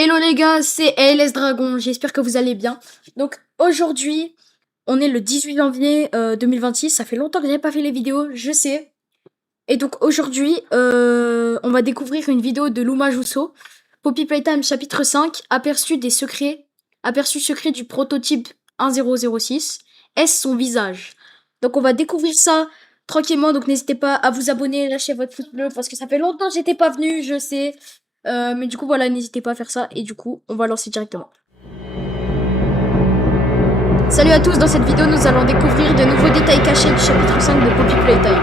Hello les gars, c'est ALS Dragon, j'espère que vous allez bien. Donc aujourd'hui, on est le 18 janvier 2026, ça fait longtemps que j'avais pas fait les vidéos, je sais. Et donc aujourd'hui, on va découvrir une vidéo de Luma Jusso, Poppy Playtime chapitre 5, aperçu secret du prototype 1006, est-ce son visage? Donc on va découvrir ça tranquillement, donc n'hésitez pas à vous abonner, lâcher votre pouce bleu, parce que ça fait longtemps que j'étais pas venu, je sais. Mais du coup, voilà, n'hésitez pas à faire ça. Et du coup, on va lancer directement. Salut à tous, dans cette vidéo, nous allons découvrir de nouveaux détails cachés du chapitre 5 de Poppy Playtime.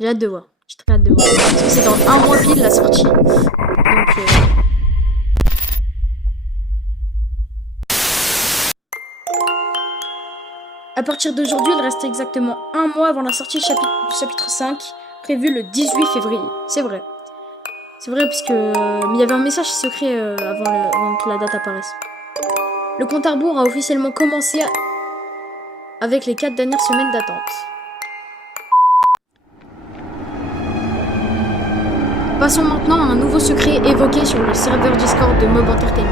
J'ai hâte de voir. J'ai très hâte de voir. Parce que c'est dans un mois pile la sortie. Donc, à partir d'aujourd'hui, il reste exactement un mois avant la sortie du chapitre 5, prévu le 18 février. C'est vrai. C'est vrai, parce que mais il y avait un message secret avant que la date apparaisse. Le compte à rebours a officiellement commencé avec les 4 dernières semaines d'attente. Passons maintenant à un nouveau secret évoqué sur le serveur Discord de Mob Entertainment.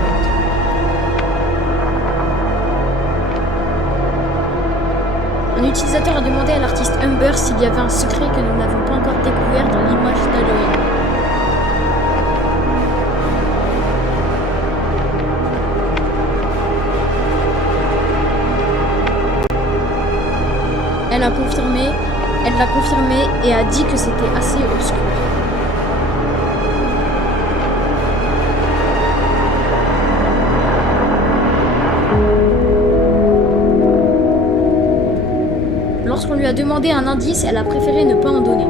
Un utilisateur a demandé à l'artiste Humber s'il y avait un secret que nous n'avons pas encore découvert dans l'image d'Halloween. Elle l'a confirmé et a dit que c'était assez obscur. Lorsqu'on lui a demandé un indice, elle a préféré ne pas en donner.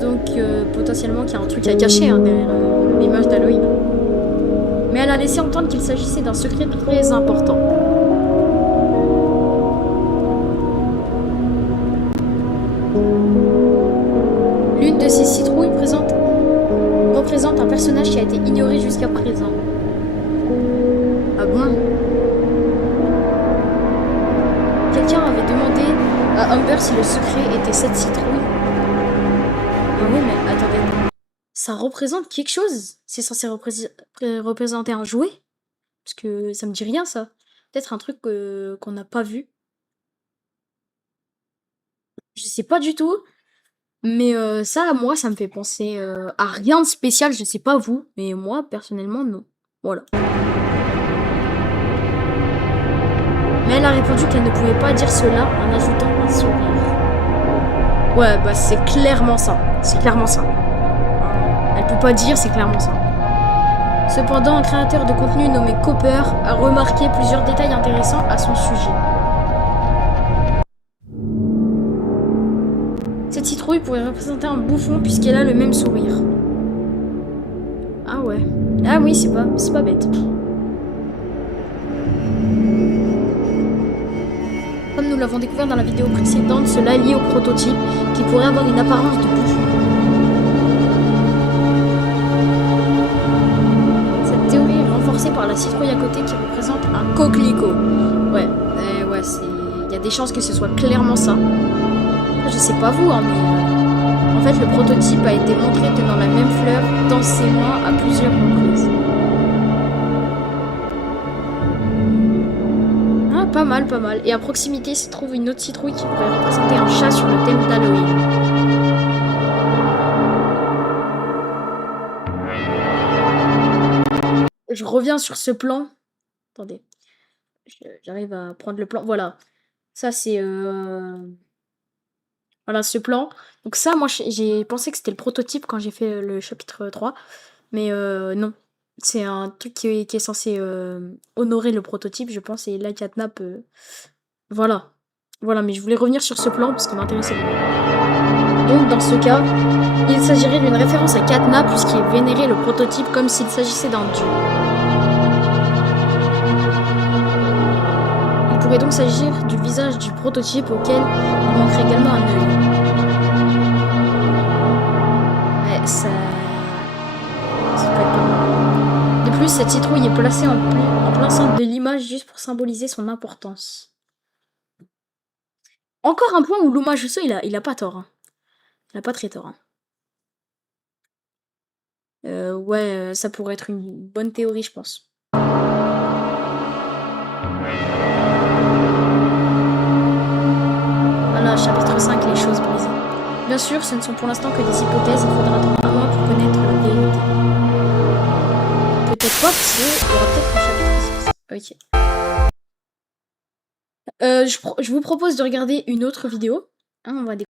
Donc potentiellement qu'il y a un truc à cacher derrière l'image d'Halloween. Mais elle a laissé entendre qu'il s'agissait d'un secret très important. L'une de ces citrouilles représente un personnage qui a été ignoré jusqu'à présent. Ah bon? Quelqu'un avait demandé à Humber si le secret était cette citrouille. Ah oui, mais attendez. Ça représente quelque chose? C'est censé représenter un jouet? Parce que ça me dit rien, ça. Peut-être un truc qu'on n'a pas vu. Je sais pas du tout. Mais ça, moi, ça me fait penser à rien de spécial. Je sais pas vous, mais moi, personnellement, non. Voilà. Mais elle a répondu qu'elle ne pouvait pas dire cela en ajoutant un sourire. Ouais, bah c'est clairement ça. C'est clairement ça. Elle peut pas dire, c'est clairement ça. Cependant, un créateur de contenu nommé Copper a remarqué plusieurs détails intéressants à son sujet. Cette citrouille pourrait représenter un bouffon puisqu'elle a le même sourire. Ah ouais. Ah oui, c'est pas bête. Comme nous l'avons découvert dans la vidéo précédente, cela est lié au prototype qui pourrait avoir une apparence de bouffon. Cette théorie est renforcée par la citrouille à côté qui représente un coquelicot. Ouais, il y a des chances que ce soit clairement ça. Je sais pas vous, mais en fait le prototype a été montré tenant la même fleur dans ses mains à plusieurs reprises. Ah, pas mal, pas mal. Et à proximité se trouve une autre citrouille qui pourrait représenter un chat sur le thème d'Halloween. Je reviens sur ce plan. Attendez. J'arrive à prendre le plan. Voilà. Ça, c'est... Voilà, ce plan. Donc ça, moi, j'ai pensé que c'était le prototype quand j'ai fait le chapitre 3. Mais non. C'est un truc qui est censé honorer le prototype, je pense, et la catnap... Voilà. Voilà, mais je voulais revenir sur ce plan parce qu'il m'intéressait beaucoup. Donc, dans ce cas, il s'agirait d'une référence à Catnap puisqu'il vénérait le prototype comme s'il s'agissait d'un dieu. Il pourrait donc s'agir du visage du prototype auquel il manquerait également un œil. Ouais, ça peut être pas mal. De plus, cette citrouille est placée en plein centre de l'image juste pour symboliser son importance. Encore un point où Luma Jusso, il a pas tort. Hein. Il a pas très tort. Hein. Ouais, ça pourrait être une bonne théorie, je pense. Voilà, chapitre 5, les choses brisées. Bien sûr, ce ne sont pour l'instant que des hypothèses, il faudra attendre un mois pour connaître la vérité. Peut-être pas, parce qu'il y aura peut-être un chapitre 6. Ok. Je vous propose de regarder une autre vidéo. Hein, on va